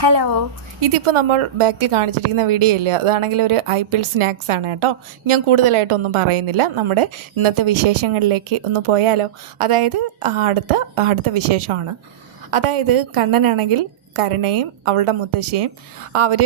Hello, ഇതിപ്പോൾ നമ്മൾ ബാക്കിൽ കാണിച്ചിരിക്കുന്ന വീഡിയോ ഇല്ലേ, അതാണെങ്കിൽ ഒരു IPL സ്നാക്സ് ആണ് കേട്ടോ. ഞാൻ കൂടുതലായിട്ടൊന്നും പറയുന്നില്ല, നമ്മുടെ ഇന്നത്തെ വിശേഷങ്ങളിലേക്ക് ഒന്ന് പോയാലോ. അതായത് അടുത്ത വിശേഷമാണ്. അതായത് കണ്ണനാണെങ്കിൽ കരുണയും അവളുടെ മുത്തശ്ശിയും അവർ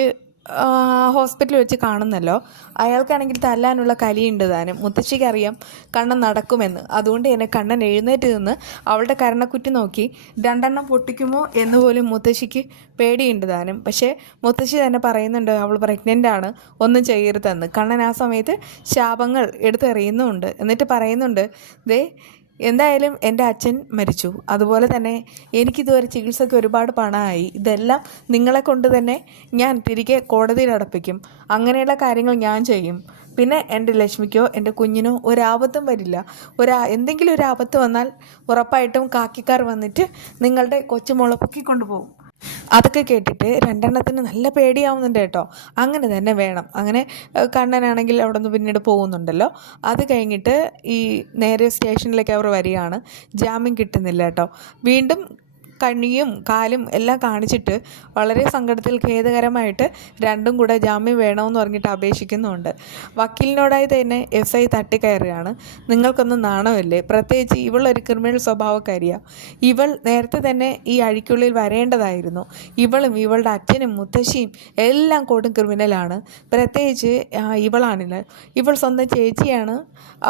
ഹോസ്പിറ്റലിൽ വെച്ച് കാണുന്നല്ലോ. അയാൾക്കാണെങ്കിൽ തല്ലാനുള്ള കലിയുണ്ട് താനും. മുത്തശ്ശിക്കറിയാം കണ്ണൻ നടക്കുമെന്ന്. അതുകൊണ്ട് തന്നെ കണ്ണൻ എഴുന്നേറ്റ് നിന്ന് അവളുടെ കരണക്കുറ്റി നോക്കി രണ്ടെണ്ണം പൊട്ടിക്കുമോ എന്ന് പോലും മുത്തശ്ശിക്ക് പേടിയുണ്ട് താനും. പക്ഷേ മുത്തശ്ശി തന്നെ പറയുന്നുണ്ട് അവൾ പ്രഗ്നൻ്റ് ആണ്, ഒന്നും ചെയ്യരുതെന്ന്. കണ്ണൻ ആ സമയത്ത് ശാപങ്ങൾ എടുത്തെറിയുന്നുമുണ്ട്. എന്നിട്ട് പറയുന്നുണ്ട്, ദേ എന്തായാലും എൻ്റെ അച്ഛൻ മരിച്ചു, അതുപോലെ തന്നെ എനിക്കിതുവരെ ചികിത്സയ്ക്ക് ഒരുപാട് പണമായി, ഇതെല്ലാം നിങ്ങളെ കൊണ്ട് തന്നെ ഞാൻ തിരികെ കോടതിയിൽ അടപ്പിക്കും, അങ്ങനെയുള്ള കാര്യങ്ങൾ ഞാൻ ചെയ്യും. പിന്നെ എൻ്റെ ലക്ഷ്മിക്കോ എൻ്റെ കുഞ്ഞിനോ ഒരാപത്തും വരില്ല. എന്തെങ്കിലും ഒരു ആപത്ത് വന്നാൽ ഉറപ്പായിട്ടും കാക്കിക്കാർ വന്നിട്ട് നിങ്ങളുടെ കൊച്ചുമോളെ പൊക്കിക്കൊണ്ടുപോകും. അതൊക്കെ കേട്ടിട്ട് രണ്ടെണ്ണത്തിന് നല്ല പേടിയാവുന്നുണ്ട് കേട്ടോ. അങ്ങനെ തന്നെ വേണം. അങ്ങനെ കണ്ണനാണെങ്കിൽ അവിടെ നിന്ന് പിന്നീട് പോകുന്നുണ്ടല്ലോ. അത് കഴിഞ്ഞിട്ട് ഈ നേരെ സ്റ്റേഷനിലേക്ക് അവർ വരികയാണ്. ജാമ്യം കിട്ടുന്നില്ല കേട്ടോ. വീണ്ടും കണ്ണിയും കാലും എല്ലാം കാണിച്ചിട്ട് വളരെ സങ്കടത്തിൽ ഖേദകരമായിട്ട് രണ്ടും കൂടെ ജാമ്യം വേണമെന്ന് പറഞ്ഞിട്ട് അപേക്ഷിക്കുന്നുണ്ട്. വക്കീലിനോടായി തന്നെ SI തട്ടിക്കയറുകയാണ്. നിങ്ങൾക്കൊന്നും നാണമില്ലേ? പ്രത്യേകിച്ച് ഇവളൊരു ക്രിമിനൽ സ്വഭാവക്കാരിയാണ്. ഇവൾ നേരത്തെ തന്നെ ഈ അഴിക്കുള്ളിൽ വരേണ്ടതായിരുന്നു. ഇവളും ഇവളുടെ അച്ഛനും മുത്തശ്ശിയും എല്ലാം കൊടും ക്രിമിനലാണ്. പ്രത്യേകിച്ച് ഇവളാണില്ല. ഇവൾ സ്വന്തം ചേച്ചിയാണ്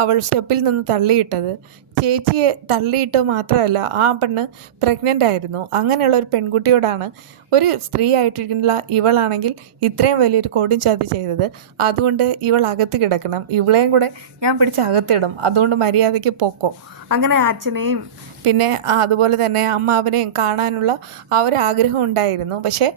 അവൾ സ്റ്റെപ്പിൽ നിന്ന് തള്ളിയിട്ടത്. ചേച്ചിയെ തള്ളിയിട്ട് മാത്രമല്ല, ആ പെണ്ണ് പ്രഗ്നൻ്റ് ആയിരുന്നു. അങ്ങനെയുള്ള ഒരു പെൺകുട്ടിയോടാണ് ഒരു സ്ത്രീ ആയിട്ടിരിക്കുന്ന ഇവളാണെങ്കിൽ ഇത്രയും വലിയൊരു കൊടും ചതി ചെയ്തത്. അതുകൊണ്ട് ഇവൾ അകത്ത് കിടക്കണം, ഇവളെയും കൂടെ ഞാൻ പിടിച്ച് അകത്തിടും, അതുകൊണ്ട് മര്യാദയ്ക്ക് പൊക്കോ. അങ്ങനെ അച്ഛനെയും പിന്നെ അതുപോലെ തന്നെ അമ്മാവനെയും കാണാനുള്ള ഒരാഗ്രഹം ഉണ്ടായിരുന്നു. പക്ഷേ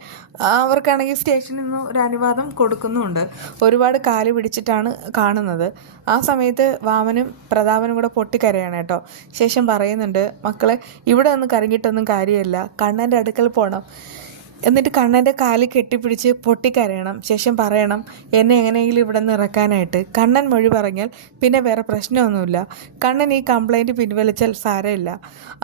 അവർക്കാണെങ്കിൽ സ്റ്റേഷനിൽ നിന്ന് ഒരു അനുവാദം കൊടുക്കുന്നുമുണ്ട്. ഒരുപാട് കാല് പിടിച്ചിട്ടാണ് കാണുന്നത്. ആ സമയത്ത് വാമനും പ്രതാപനും കൂടെ പൊട്ടിക്കരയാണ് കേട്ടോ. ശേഷം പറയുന്നുണ്ട്, മക്കളെ ഇവിടെ ഒന്ന് കരങ്ങിയിട്ടൊന്നും കാര്യമില്ല, കണ്ണൻ്റെ അടുക്കൽ പോകണം, എന്നിട്ട് കണ്ണൻ്റെ കാല് കെട്ടിപ്പിടിച്ച് പൊട്ടിക്കരയണം. ശേഷം പറയണം എന്നെ എങ്ങനെയെങ്കിലും ഇവിടെ നിന്ന് ഇറക്കാനായിട്ട്. കണ്ണൻ മൊഴി പറഞ്ഞാൽ പിന്നെ വേറെ പ്രശ്നമൊന്നുമില്ല. കണ്ണൻ ഈ കംപ്ലൈൻറ്റ് പിൻവലിച്ചാൽ സാരമില്ല.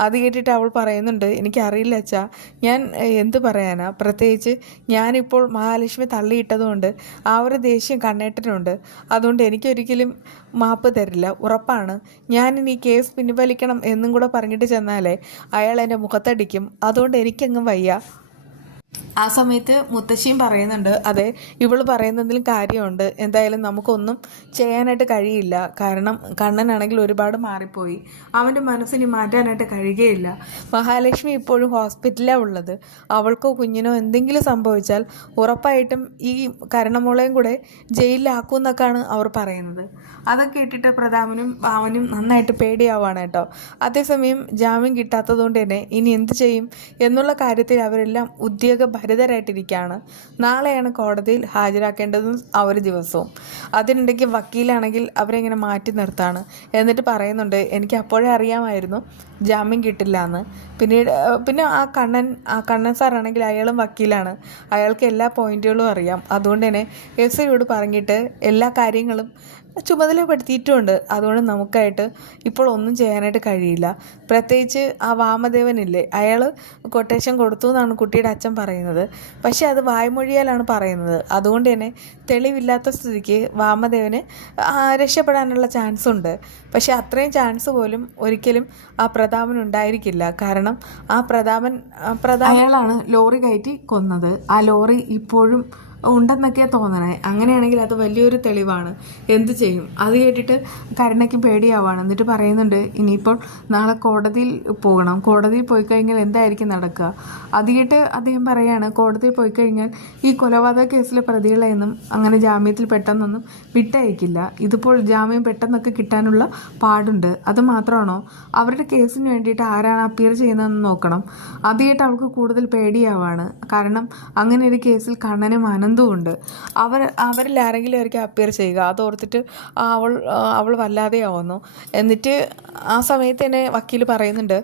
അത് കേട്ടിട്ട് അവൾ പറയുന്നുണ്ട്, എനിക്കറിയില്ല അച്ഛാ, ഞാൻ എന്ത് പറയാനാ. പ്രത്യേകിച്ച് ഞാനിപ്പോൾ മഹാലക്ഷ്മി തള്ളിയിട്ടതുകൊണ്ട് ആ ഒരു ദേഷ്യം കണ്ണേട്ടനുണ്ട്. അതുകൊണ്ട് എനിക്കൊരിക്കലും മാപ്പ് തരില്ല, ഉറപ്പാണ്. ഞാനിനി കേസ് പിൻവലിക്കണം എന്നും കൂടെ പറഞ്ഞിട്ട് ചെന്നാലേ അയാൾ എൻ്റെ മുഖത്തടിക്കും. അതുകൊണ്ട് എനിക്കങ്ങും വയ്യ. ആ സമയത്ത് മുത്തശ്ശിയും പറയുന്നുണ്ട്, അതെ, ഇവൾ പറയുന്നതിലും കാര്യമുണ്ട്. എന്തായാലും നമുക്കൊന്നും ചെയ്യാനായിട്ട് കഴിയില്ല. കാരണം കണ്ണനാണെങ്കിൽ ഒരുപാട് മാറിപ്പോയി, അവൻ്റെ മനസ്സിനി മാറ്റാനായിട്ട് കഴിയുകയില്ല. മഹാലക്ഷ്മി ഇപ്പോഴും ഹോസ്പിറ്റലിലാണ് ഉള്ളത്. അവൾക്കോ കുഞ്ഞിനോ എന്തെങ്കിലും സംഭവിച്ചാൽ ഉറപ്പായിട്ടും ഈ കരണമോളയും കൂടെ ജയിലിലാക്കും എന്നൊക്കെയാണ് അവർ പറയുന്നത്. അതൊക്കെ ഇട്ടിട്ട് പ്രതാപനും ഭാവനും നന്നായിട്ട് പേടിയാവാണ് കേട്ടോ. അതേസമയം ജാമ്യം കിട്ടാത്തതുകൊണ്ട് തന്നെ ഇനി എന്ത് ചെയ്യും എന്നുള്ള കാര്യത്തിൽ അവരെല്ലാം ഭരിതരായിട്ടിരിക്കുകയാണ്. നാളെയാണ് കോടതിയിൽ ഹാജരാക്കേണ്ടതും ഒരു ദിവസവും. അതിനിടയ്ക്ക് വക്കീലാണെങ്കിൽ അവരെങ്ങനെ മാറ്റി നിർത്താണ്. എന്നിട്ട് പറയുന്നുണ്ട്, എനിക്ക് അപ്പോഴേ അറിയാമായിരുന്നു ജാമ്യം കിട്ടില്ല എന്ന്. പിന്നെ ആ കണ്ണൻ സാറാണെങ്കിൽ അയാളും വക്കീലാണ്, അയാൾക്ക് എല്ലാ പോയിന്റുകളും അറിയാം. അതുകൊണ്ട് തന്നെ SIയോട് പറഞ്ഞിട്ട് എല്ലാ കാര്യങ്ങളും ചുമതലപ്പെടുത്തിയിട്ടുമുണ്ട്. അതുകൊണ്ട് നമുക്കായിട്ട് ഇപ്പോൾ ഒന്നും ചെയ്യാനായിട്ട് കഴിയില്ല. പ്രത്യേകിച്ച് ആ വാമദേവനില്ലേ, അയാൾ കൊട്ടേഷൻ കൊടുത്തു എന്നാണ് കുട്ടിയുടെ അച്ഛൻ പറയുന്നത്. പക്ഷേ അത് വായ്മൊഴിയാലാണ് പറയുന്നത്. അതുകൊണ്ട് തന്നെ തെളിവില്ലാത്ത സ്ഥിതിക്ക് വാമദേവന് രക്ഷപ്പെടാനുള്ള ചാൻസ് ഉണ്ട്. പക്ഷേ അത്രയും ചാൻസ് പോലും ഒരിക്കലും ആ പ്രതാപനുണ്ടായിരിക്കില്ല. കാരണം ആ അയാളാണ് ലോറി കയറ്റി കൊന്നത്. ആ ലോറി ഇപ്പോഴും ഉണ്ടെന്നൊക്കെയാണ് തോന്നണേ. അങ്ങനെയാണെങ്കിൽ അത് വലിയൊരു തെളിവാണ്. എന്ത് ചെയ്യും? അത് കേട്ടിട്ട് കരുണയ്ക്ക് പേടിയാവാണ്. എന്നിട്ട് പറയുന്നുണ്ട്, ഇനിയിപ്പോൾ നാളെ കോടതിയിൽ പോകണം, കോടതിയിൽ പോയി കഴിഞ്ഞാൽ എന്തായിരിക്കും നടക്കുക. അത് കേട്ട് അദ്ദേഹം പറയാണ്, കോടതിയിൽ പോയി കഴിഞ്ഞാൽ ഈ കൊലപാതക കേസിലെ പ്രതികളെയൊന്നും അങ്ങനെ ജാമ്യത്തിൽ പെട്ടെന്നൊന്നും വിട്ടയക്കില്ല. ഇതിപ്പോൾ ജാമ്യം പെട്ടെന്നൊക്കെ കിട്ടാനുള്ള പാടുണ്ട്. അത് മാത്രമാണോ, അവരുടെ കേസിന് വേണ്ടിയിട്ട് ആരാണ് അപ്പീർ ചെയ്യുന്നതെന്ന് നോക്കണം. അത് കേട്ട് അവൾക്ക് കൂടുതൽ പേടിയാവാണ്. കാരണം അങ്ങനെ ഒരു കേസിൽ കണ്ണനും ഉണ്ട്. അവരിൽ ആരെങ്കിലും ആയിരിക്കും അപ്പിയർ ചെയ്യുക. അതോർത്തിട്ട് അവൾ വല്ലാതെയാവുന്നു. എന്നിട്ട് ആ സമയത്ത് തന്നെ വക്കീൽ പറയുന്നുണ്ട്,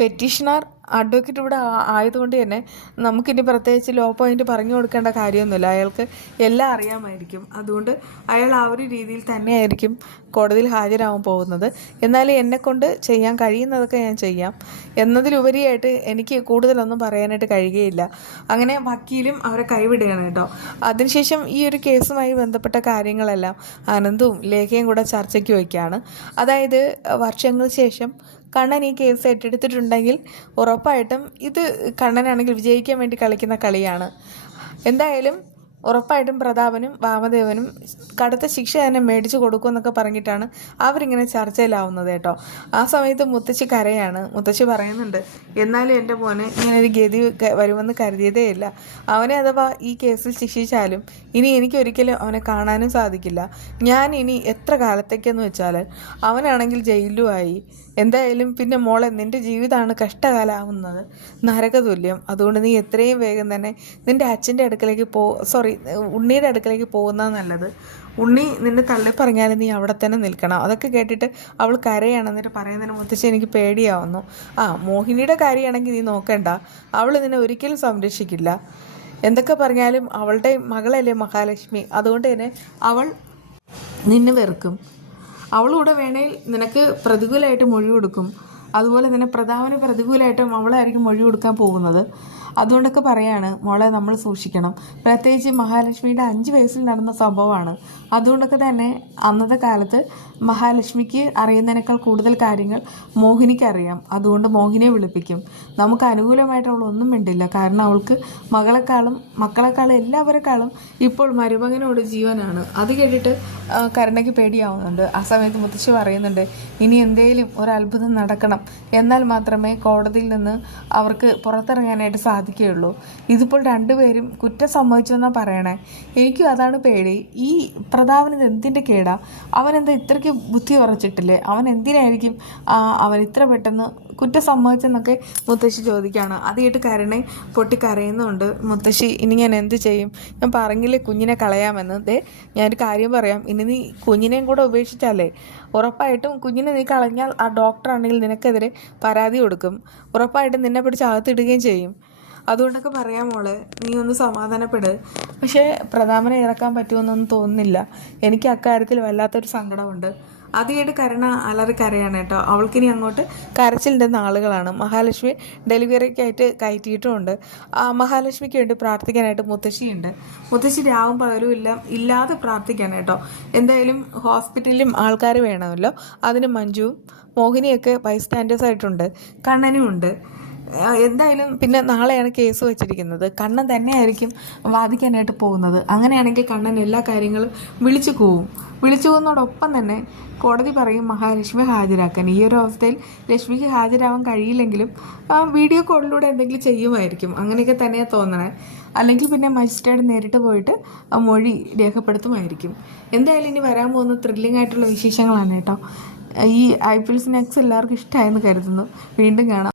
പെറ്റീഷണർ അഡ്വക്കേറ്റ് ഇവിടെ ആയതുകൊണ്ട് തന്നെ നമുക്കിനി പ്രത്യേകിച്ച് ലോ പോയിന്റ് പറഞ്ഞു കൊടുക്കേണ്ട കാര്യമൊന്നുമില്ല. അയാൾക്ക് എല്ലാം അറിയാമായിരിക്കും. അതുകൊണ്ട് അയാൾ ആ ഒരു രീതിയിൽ തന്നെയായിരിക്കും കോടതിയിൽ ഹാജരാകാൻ പോകുന്നത്. എന്നാലും എന്നെക്കൊണ്ട് ചെയ്യാൻ കഴിയുന്നതൊക്കെ ഞാൻ ചെയ്യാം എന്നതിലുപരിയായിട്ട് എനിക്ക് കൂടുതലൊന്നും പറയാനായിട്ട് കഴിയുകയില്ല. അങ്ങനെ വക്കീലും അവരെ കൈവിടുകയാണ് കേട്ടോ. അതിനുശേഷം ഈ ഒരു കേസുമായി ബന്ധപ്പെട്ട കാര്യങ്ങളെല്ലാം ആനന്ദും ലേഖയും കൂടെ ചർച്ചയ്ക്ക് വയ്ക്കുകയാണ്. അതായത് വർഷങ്ങൾക്ക് ശേഷം കണ്ണൻ ഈ കേസ് ഏറ്റെടുത്തിട്ടുണ്ടെങ്കിൽ ഉറപ്പായിട്ടും ഇത് കണ്ണനാണെങ്കിൽ വിജയിക്കാൻ വേണ്ടി കളിക്കുന്ന കളിയാണ്. എന്തായാലും ഉറപ്പായിട്ടും പ്രതാപനും വാമദേവനും കടുത്ത ശിക്ഷ തന്നെ മേടിച്ചു കൊടുക്കുമെന്നൊക്കെ പറഞ്ഞിട്ടാണ് അവരിങ്ങനെ ചർച്ചയിലാവുന്നത് കേട്ടോ. ആ സമയത്ത് മുത്തശ്ശി കരയാണ്. മുത്തശ്ശി പറയുന്നുണ്ട്, എന്നാലും എൻ്റെ മോനെ ഇങ്ങനൊരു ഗതി വരുമെന്ന് കരുതിയതേ ഇല്ല. അവനെ അഥവാ ഈ കേസിൽ ശിക്ഷിച്ചാലും ഇനി എനിക്കൊരിക്കലും അവനെ കാണാനും സാധിക്കില്ല. ഞാൻ ഇനി എത്ര കാലത്തേക്കെന്ന് വെച്ചാൽ അവനാണെങ്കിൽ ജയിലുമായി. എന്തായാലും പിന്നെ മോളെ നിൻ്റെ ജീവിതമാണ് കഷ്ടകാലാവുന്നത്, നരകതുല്യം. അതുകൊണ്ട് നീ എത്രയും വേഗം തന്നെ നിൻ്റെ അച്ഛൻ്റെ അടുക്കലേക്ക് ഉണ്ണിയുടെ അടുക്കലേക്ക് പോകുന്നത് നല്ലത്. ഉണ്ണി നിന്നെ തള്ളി പറഞ്ഞാലും നീ അവിടെ തന്നെ നിൽക്കണം. അതൊക്കെ കേട്ടിട്ട് അവൾ കരയാണ്. എന്നിട്ട് പറയുന്നതിന് മുത്തശ്ശി എനിക്ക് പേടിയാവുന്നു. മോഹിനിയുടെ കാര്യമാണെങ്കിൽ നീ നോക്കണ്ട, അവൾ നിന്നെ ഒരിക്കലും സംരക്ഷിക്കില്ല. എന്തൊക്കെ പറഞ്ഞാലും അവളുടെ മകളല്ലേ മഹാലക്ഷ്മി. അതുകൊണ്ട് തന്നെ അവൾ നിന്നെ വെറുക്കും. അവളൂടെ വേണേൽ നിനക്ക് പ്രതികൂലമായിട്ട് മൊഴി കൊടുക്കും. അതുപോലെ തന്നെ പ്രതാപന് പ്രതികൂലമായിട്ടും അവളായിരിക്കും മൊഴി കൊടുക്കാൻ പോകുന്നത്. അതുകൊണ്ടൊക്കെ പറയാണ് മോളെ നമ്മൾ സൂക്ഷിക്കണം. പ്രത്യേകിച്ച് മഹാലക്ഷ്മിയുടെ 5 വയസ്സിൽ നടന്ന സംഭവമാണ്. അതുകൊണ്ടൊക്കെ തന്നെ അന്നത്തെ കാലത്ത് മഹാലക്ഷ്മിക്ക് അറിയുന്നതിനേക്കാൾ കൂടുതൽ കാര്യങ്ങൾ മോഹിനിക്ക് അറിയാം. അതുകൊണ്ട് മോഹിനിയെ വിളിപ്പിക്കും. നമുക്ക് അനുകൂലമായിട്ട് അവൾ ഒന്നും മിണ്ടില്ല. കാരണം അവൾക്ക് മക്കളെക്കാളും എല്ലാവരെക്കാളും ഇപ്പോൾ മരുമകനോട് ജീവനാണ്. അത് കേട്ടിട്ട് കരുണയ്ക്ക് പേടിയാവുന്നുണ്ട്. ആ സമയത്ത് മുത്തശ്ശി പറയുന്നുണ്ട്, ഇനി എന്തേലും ഒരു അത്ഭുതം നടക്കണം, എന്നാൽ മാത്രമേ കോടതിയിൽ നിന്ന് അവർക്ക് പുറത്തിറങ്ങാനായിട്ട് സാധിക്കുകയുള്ളൂ. ഇതിപ്പോൾ രണ്ടുപേരും കുറ്റം സമ്മതിച്ചെന്നാണ് പറയണേ. എനിക്കും അതാണ് പേടി. ഈ പ്രതാപന് ഇത് എന്തിൻ്റെ കേടാ? അവനെന്താ ഇത്രയ്ക്ക് ബുദ്ധി ഉറച്ചിട്ടില്ലേ? അവൻ എന്തിനായിരിക്കും അവൻ ഇത്ര പെട്ടെന്ന് കുറ്റം സമ്മതിച്ചെന്നൊക്കെ മുത്തശ്ശി ചോദിക്കുകയാണ്. അത് കേട്ട് കരുണ പൊട്ടിക്കരയുന്നുണ്ട്. മുത്തശ്ശി, ഇനി ഞാൻ എന്ത് ചെയ്യും? ഞാൻ പറഞ്ഞില്ലേ കുഞ്ഞിനെ കളയാമെന്ന്. ഞാനൊരു കാര്യം പറയാം, ഇനി നീ കുഞ്ഞിനെയും കൂടെ ഉപേക്ഷിച്ചാലേ ഉറപ്പായിട്ടും കുഞ്ഞിനെ നീ കളഞ്ഞാൽ ആ ഡോക്ടറാണെങ്കിൽ നിനക്കെതിരെ പരാതി കൊടുക്കും. ഉറപ്പായിട്ടും നിന്നെ പിടിച്ച് അകത്തിടുകയും ചെയ്യും. അതുകൊണ്ടൊക്കെ പറയാം മോളെ, നീ ഒന്ന് സമാധാനപ്പെട്. പക്ഷേ പ്രതാപനെ ഇറക്കാൻ പറ്റുമെന്നൊന്നും തോന്നുന്നില്ല. എനിക്ക് അക്കാര്യത്തിൽ വല്ലാത്തൊരു സങ്കടമുണ്ട്. അത് കേട്ട് കരുണ അലറി കരയാണ് കേട്ടോ. അവൾക്കിനി അങ്ങോട്ട് കരച്ചിലിൻ്റെ നാളുകളാണ്. മഹാലക്ഷ്മി ഡെലിവറിക്കായിട്ട് കയറ്റിയിട്ടുമുണ്ട്. മഹാലക്ഷ്മിക്ക് വേണ്ടി പ്രാർത്ഥിക്കാനായിട്ട് മുത്തശ്ശിയുണ്ട്. മുത്തശ്ശി രാവും പകലും ഇല്ലാതെ പ്രാർത്ഥിക്കാണ് കേട്ടോ. എന്തായാലും ഹോസ്പിറ്റലിലും ആൾക്കാർ വേണമല്ലോ. അതിന് മഞ്ജുവും മോഹിനിയൊക്കെ ബൈസ്റ്റാൻഡേഴ്സ് ആയിട്ടുണ്ട്. കണ്ണനും ഉണ്ട്. എന്തായാലും പിന്നെ നാളെയാണ് കേസ് വെച്ചിരിക്കുന്നത്. കണ്ണൻ തന്നെയായിരിക്കും വാദിക്കാനായിട്ട് പോകുന്നത്. അങ്ങനെയാണെങ്കിൽ കണ്ണൻ എല്ലാ കാര്യങ്ങളും വിളിച്ചു പോകുന്നതോടൊപ്പം തന്നെ കോടതി പറയും മഹാലക്ഷ്മി ഹാജരാക്കാൻ. ഈ ഒരു അവസ്ഥയിൽ ലക്ഷ്മിക്ക് ഹാജരാവാൻ കഴിയില്ലെങ്കിലും വീഡിയോ കോളിലൂടെ എന്തെങ്കിലും ചെയ്യുമായിരിക്കും. അങ്ങനെയൊക്കെ തന്നെയാണ് തോന്നണേ. അല്ലെങ്കിൽ പിന്നെ മജിസ്ട്രേറ്റ് നേരിട്ട് പോയിട്ട് മൊഴി രേഖപ്പെടുത്തുമായിരിക്കും. എന്തായാലും ഇനി വരാൻ പോകുന്ന ത്രില്ലിംഗ് ആയിട്ടുള്ള വിശേഷങ്ങളാണ് കേട്ടോ. ഈ IPL സ്നാക്സ് എല്ലാവർക്കും ഇഷ്ടമായെന്ന് കരുതുന്നു. വീണ്ടും കാണാം.